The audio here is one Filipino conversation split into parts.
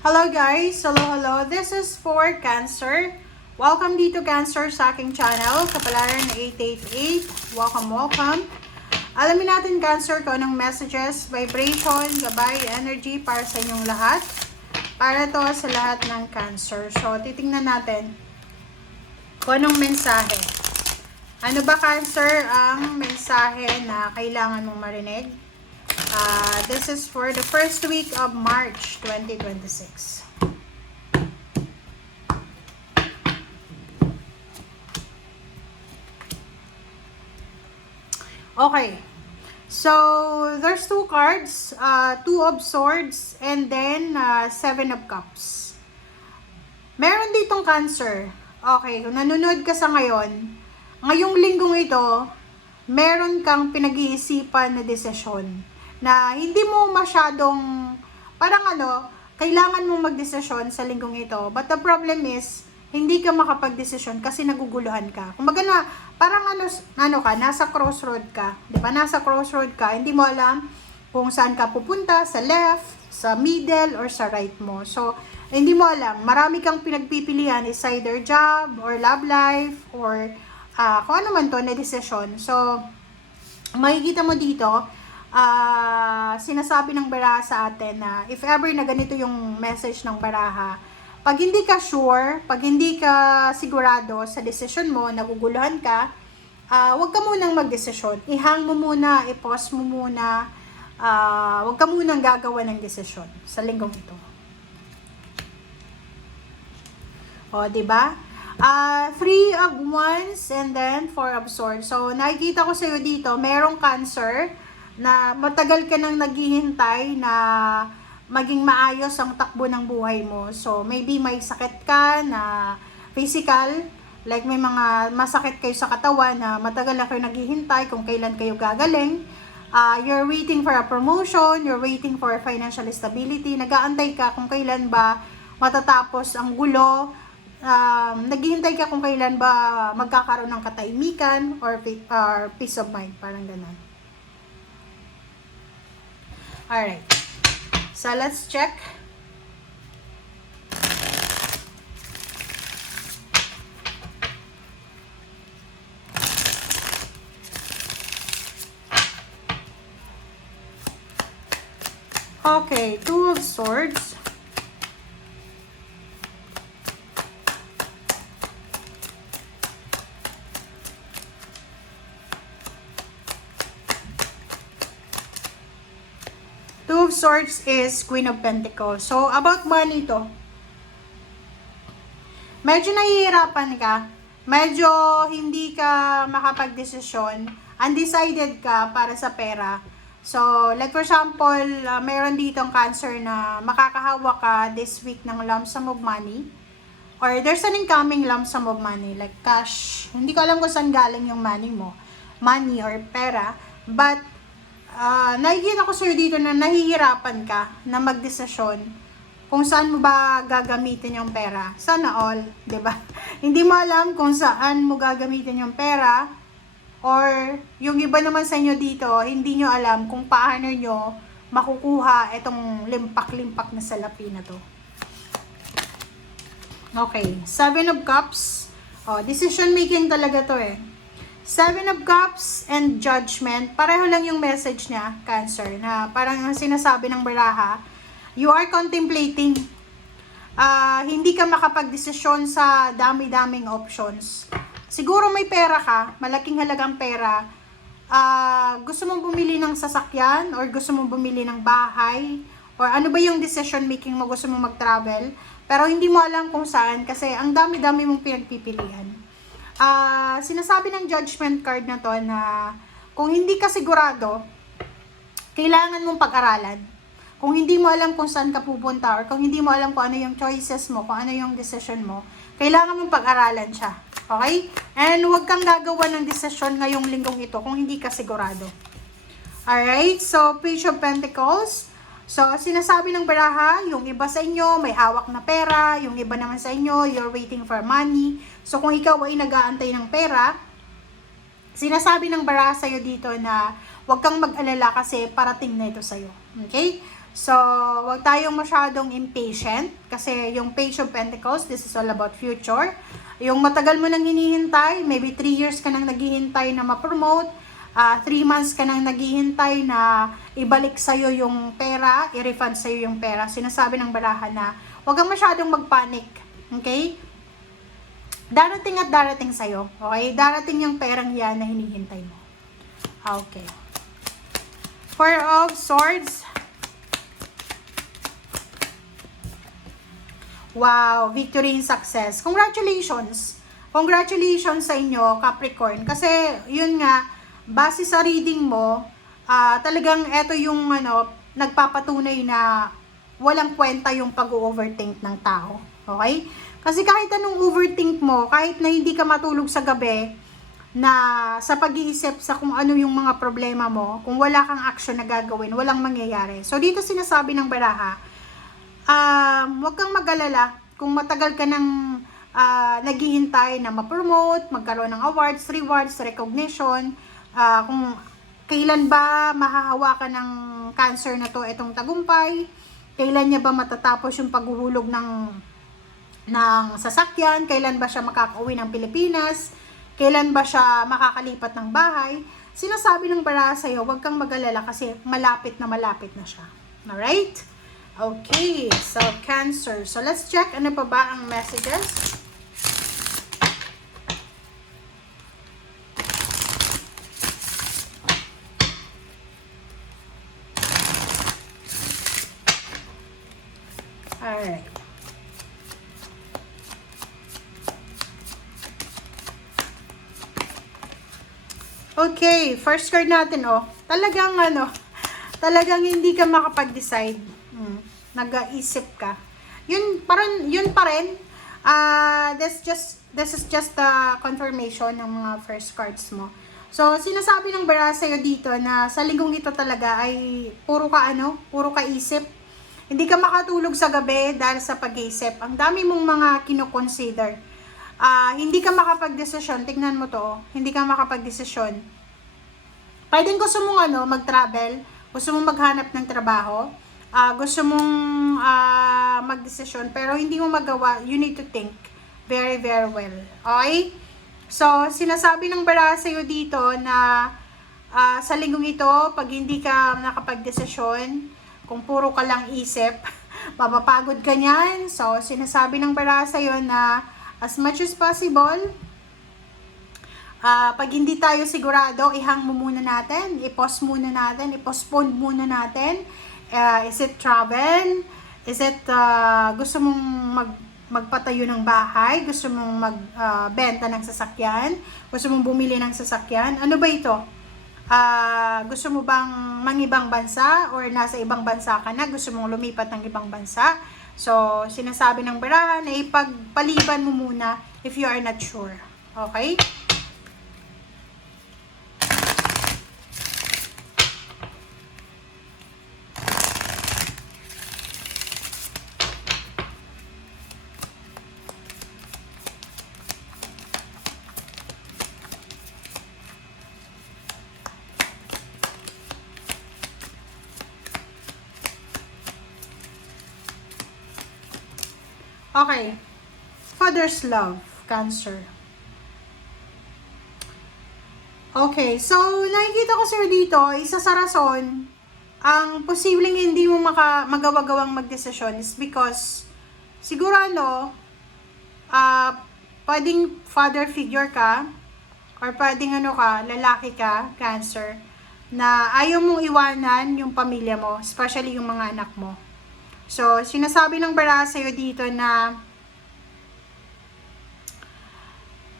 Hello guys! Hello! This is for Cancer. Welcome dito Cancer sa aking channel, Kapalaran 888. Welcome! Alamin natin Cancer kung anong messages, vibration, gabay, energy para sa inyong lahat. Para to sa lahat ng Cancer. So, titingnan natin kung anong mensahe. Ano ba Cancer ang mensahe na kailangan mong marinig? This is for the first week of March 2026. Okay. So, there's two cards. Two of Swords and then Seven of Cups. Meron ditong Cancer. Okay, kung nanonood ka sa ngayong linggong ito, meron kang pinag-iisipan na desisyon na hindi mo masyadong, kailangan mong magdesisyon sa linggong ito. But the problem is, hindi ka makapagdesisyon kasi naguguluhan ka. Kumbaga na, parang nasa crossroad ka. Di ba? Nasa crossroad ka, hindi mo alam kung saan ka pupunta, sa left, sa middle, or sa right mo. So, hindi mo alam. Marami kang pinagpipilian, is either job, or love life, or kung ano man to na desisyon. So, makikita mo dito, sinasabi ng baraha sa atin na if ever na ganito yung message ng baraha, pag hindi ka sure, pag hindi ka sigurado sa desisyon mo, naguguluhan ka, wag ka munang magdesisyon. I-hang mo muna, i-pause mo muna, wag ka munang gagawa ng desisyon sa linggong ito. O, diba? Three of Wands and then Four of Swords. So, nakikita ko sa'yo dito, merong Cancer na matagal ka nang naghihintay na maging maayos ang takbo ng buhay mo. So, maybe may sakit ka na physical, like may mga masakit kayo sa katawan na matagal na kayo naghihintay kung kailan kayo gagaling. You're waiting for a promotion, you're waiting for financial stability, nag-aantay ka kung kailan ba matatapos ang gulo, naghihintay ka kung kailan ba magkakaroon ng katahimikan or peace of mind, parang ganun. Alright. So, let's check. Okay, Two of Swords. Two of Swords is Queen of Pentacles. So, about money to. Medyo nahihirapan ka. Medyo hindi ka makapag-desisyon. Undecided ka para sa pera. So, like for example, mayroon ditong Cancer na makakahawa ka this week ng lump sum of money. Or there's an incoming lump sum of money, like cash. Hindi ko alam kung saan galing yung money mo. Money or pera. But, nakikita ko sa'yo dito na nahihirapan ka na magdesisyon kung saan mo ba gagamitin yung pera. Sana all, di ba? Hindi mo alam kung saan mo gagamitin yung pera, or yung iba naman sa inyo dito, hindi nyo alam kung paano nyo makukuha itong limpak-limpak na salapi na to. Okay, Seven of Cups. Decision making talaga to eh. Seven of Cups and Judgment, pareho lang yung message niya, Cancer, na parang ang sinasabi ng baraha, you are contemplating. Hindi ka makapag-desisyon sa dami-daming options. Siguro may pera ka, malaking halagang pera, gusto mong bumili ng sasakyan, or gusto mong bumili ng bahay, or ano ba yung decision making mo, gusto mong mag-travel, pero hindi mo alam kung saan kasi ang dami-dami mong pinagpipilian. Sinasabi ng Judgment card na to na kung hindi ka sigurado, kailangan mong pag-aralan. Kung hindi mo alam kung saan ka pupunta, or kung hindi mo alam kung ano yung choices mo, kung ano yung decision mo, kailangan mong pag-aralan siya. Okay? And huwag kang gagawa ng decision ngayong linggong ito kung hindi ka sigurado. Alright? So, Page of Pentacles. So, sinasabi ng baraha, yung iba sa inyo may hawak na pera, yung iba naman sa inyo, you're waiting for money. So, kung ikaw ay nag-aantay ng pera, sinasabi ng baraha sa'yo dito na huwag kang mag-alala kasi parating na ito sa'yo. Okay? So, wag tayong masyadong impatient kasi yung Page of Pentacles, this is all about future. Yung matagal mo nang hinihintay, maybe 3 years ka nang naghihintay na ma-promote, 3 months ka nang naghihintay na ibalik sa'yo yung pera, i-refund sa'yo yung pera. Sinasabi ng barahan na wag kang masyadong mag-panic. Okay? Darating at darating sa'yo. Okay? Darating yung perang yan na hinihintay mo. Okay. Four of Swords. Wow, victory and success. Congratulations. Congratulations sa inyo, Capricorn. Kasi, yun nga, base sa reading mo, talagang eto yung nagpapatunay na walang kwenta yung pag-overthink ng tao. Okay? Kasi kahit anong overthink mo, kahit na hindi ka matulog sa gabi, na sa pag-iisip sa kung ano yung mga problema mo, kung wala kang action na gagawin, walang mangyayari. So, dito sinasabi ng baraha, huwag kang mag-alala kung matagal ka nang naghihintay na ma-promote, magkaroon ng awards, rewards, recognition, kung kailan ba mahahawakan ng cancer na to itong tagumpay, kailan niya ba matatapos yung paghuhulog ng sasakyan, kailan ba siya makakauwi ng Pilipinas, kailan ba siya makakalipat ng bahay. Sinasabi ng baraha sa'yo, huwag kang mag-alala kasi malapit na siya. Alright? Okay, so Cancer. So let's check ano pa ba ang messages. Alright. Okay, first card natin, talagang hindi ka makapag-decide. Nag-iisip ka. Yun pa rin. This is just the confirmation ng mga first cards mo. So, sinasabi ng baraha sa'yo dito na sa linggong ito talaga ay puro ka isip. Hindi ka makatulog sa gabi dahil sa pag-iisip. Ang dami mong mga kino-consider. Hindi ka makapag-desisyon. Tingnan mo to. Hindi ka makapag-desisyon. Pwedeng gusto mong mag-travel. Gusto mong maghanap ng trabaho. Gusto mong mag-desisyon. Pero hindi mo magawa. You need to think very, very well. Okay? So, sinasabi ng baraha sa'yo dito na sa linggong ito, pag hindi ka nakapag-desisyon, kung puro ka lang isip, mapapagod ka niyan. So, sinasabi ng baraha sa'yo na as much as possible, pag hindi tayo sigurado, ihang mo muna natin, i-pause muna natin, i-postpone muna natin. Is it travel? Is it gusto mong magpatayo ng bahay? Gusto mong magbenta ng sasakyan? Gusto mong bumili ng sasakyan? Ano ba ito? Gusto mo bang mangibang bansa or nasa ibang bansa ka na? Gusto mong lumipat ng ibang bansa? So, sinasabi ng baraha na ipagpaliban mo muna if you are not sure. Okay? Okay. Father's love, Cancer. Okay, so nakikita ko sir dito, isa sa rason, ang posibleng hindi mo magawa-gawang magdesisyon is because sigurado, pwedeng father figure ka or pwedeng lalaki ka, Cancer, na ayaw mong iwanan yung pamilya mo, especially yung mga anak mo. So, sinasabi ng baraha sa'yo dito na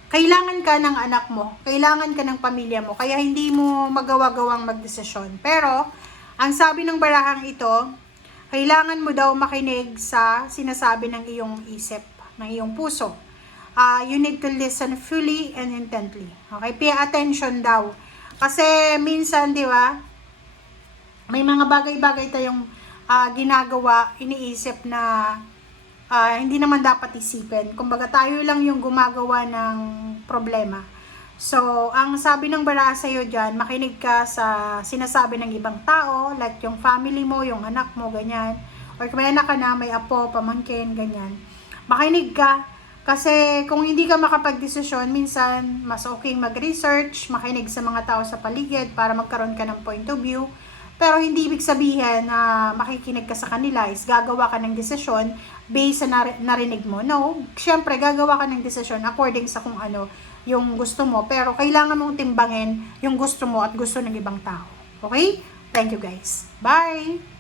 kailangan ka ng anak mo, kailangan ka ng pamilya mo, kaya hindi mo magawa-gawang magdesisyon. Pero, ang sabi ng barahang ito, kailangan mo daw makinig sa sinasabi ng iyong isip, ng iyong puso. You need to listen fully and intently. Okay? Pay attention daw. Kasi minsan, di ba, may mga bagay-bagay tayong ginagawa, iniisip na hindi naman dapat isipin. Kumbaga tayo lang yung gumagawa ng problema. So, ang sabi ng bara sa'yo dyan, makinig ka sa sinasabi ng ibang tao, like yung family mo, yung anak mo, ganyan. Or kung may anak ka na, may apo, pamangkin, ganyan. Makinig ka, kasi kung hindi ka makapag-desisyon, minsan mas okay mag-research, makinig sa mga tao sa paligid para magkaroon ka ng point of view. Pero hindi ibig sabihin na makikinig ka sa kanila is gagawa ka ng desisyon based sa narinig mo. No, syempre gagawa ka ng desisyon according sa kung ano yung gusto mo. Pero kailangan mong timbangin yung gusto mo at gusto ng ibang tao. Okay? Thank you guys. Bye!